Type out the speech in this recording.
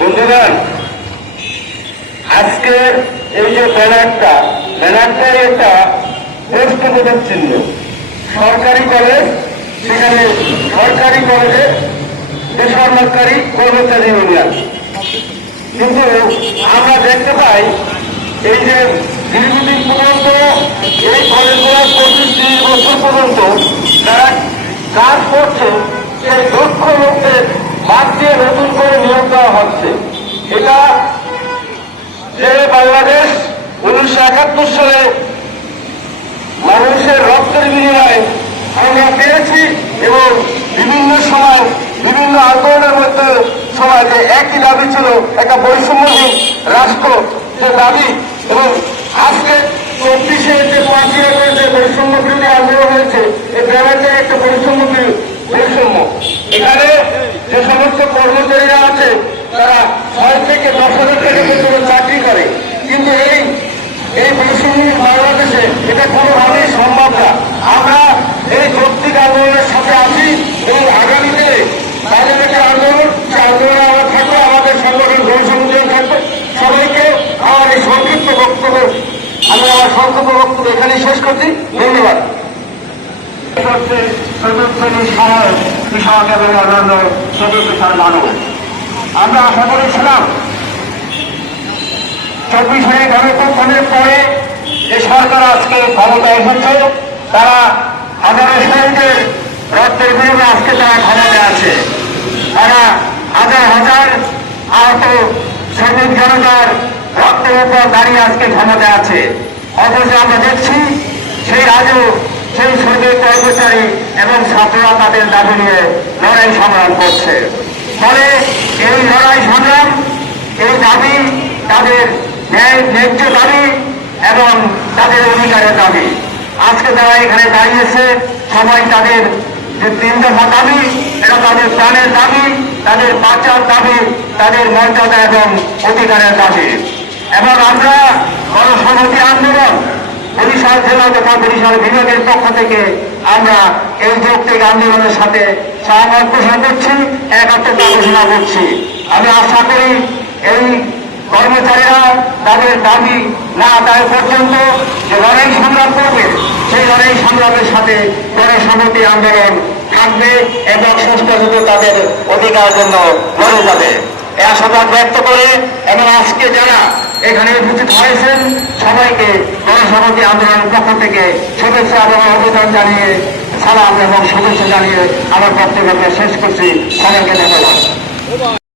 বন্ধুগণ আজকের এই যে ব্যানারটা, ব্যানারটাই একটা প্রশ্নবোধক চিহ্ন। সরকারি কলেজ, সেখানে সরকারি কলেজে বেসরকারি কর্মচারী ইউনিয়ন। কিন্তু আমরা দেখতে পাই, এই যে দীর্ঘদিন পর্যন্ত এই কলেজগুলো পঁচিশ তিরিশ বছর পর্যন্ত তারা কাজ করছে সেই দক্ষ লোকদের উনিশশো একাত্তর সালে মানুষের রক্তের বিনিময়ে আমরা পেয়েছি এবং বিভিন্ন সময় বিভিন্ন আন্দোলনের মধ্যে সময় যে একই দাবি ছিল, একটা বৈষম্যহীন রাষ্ট্র যে দাবি এবং আজকে চব্বিশে যে পাঁচই যে বৈষম্য আন্দোলন হয়েছে, এই ব্যাপারটা একটা বৈষম্য এখানে যে সমস্ত কর্মচারীরা আছে তারা ছয় থেকে দশ হাজার টাকা পর্যন্ত চাকরি করে কিন্তু এই এই বৈষম্য বাংলাদেশে এটা কোনোভাবেই সম্ভব না আমরা এই যৌক্তিক আন্দোলনের সাথে আছি এবং আগামী দিনে তাদের একটা আন্দোলন সে আন্দোলনে আমরা থাকব আমাদের সংগঠন গণসংযোগ থাকবে সবাইকে আমার এই সংক্ষিপ্ত বক্তব্য আমি আমার সংক্ষিপ্ত বক্তব্য এখানেই শেষ করছি ধন্যবাদ কৃষক এবং আজকে ক্ষমতা এসেছে রক্তের বিরুদ্ধে আজকে তারা ক্ষমতায় আছে। তারা হাজার হাজার আহত শ্রমিক জনতার রক্তের উপর দাঁড়িয়ে আজকে ক্ষমতায় আছে। অথচ আমরা দেখছি সেই রাজু, সেই শ্রমিক কর্মচারী এবং ছাত্ররা তাদের দাবি নিয়ে লড়াই সংগ্রাম করছে। ফলে এই লড়াই সংগ্রাম, এই দাবি তাদের ন্যায়, ন্যায্য দাবি এবং তাদের অধিকারের দাবি। আজকে যারা এখানে দাঁড়িয়েছে, সবাই তাদের যে তিন দফা দাবি, এটা তাদের প্রাণের দাবি, তাদের বাচ্চার দাবি, তাদের মর্যাদা এবং অধিকারের দাবি। এবং আমরা গণসংহতি আন্দোলন বরিশাল জেলা তথা বরিশাল বিভাগের পক্ষ থেকে আমরা এই যৌক্তিক আন্দোলনের সাথে সহমত ঘোষণা করছি একাত্মতা ঘোষণা করছি। আমি আশা করি এই কর্মচারীরা তাদের দাবি না আদায় পর্যন্ত যে লড়াই সংগ্রাম করবে, সেই লড়াই সংগ্রামের সাথে গণসংহতি আন্দোলন থাকবে এবং সুস্থ তাদের অধিকার জন্য লড়ে যাবে। এই আশাবাদ ব্যক্ত করে এবং আজকে যারা এখানে উপস্থিত হয়েছেন সবাইকে গণসংহতি আন্দোলনের পক্ষ থেকে শুভেচ্ছা এবং অভিযান জানিয়ে, সালাম এবং শুভেচ্ছা জানিয়ে আমার বক্তব্যকে শেষ করছি। সবাইকে ধন্যবাদ।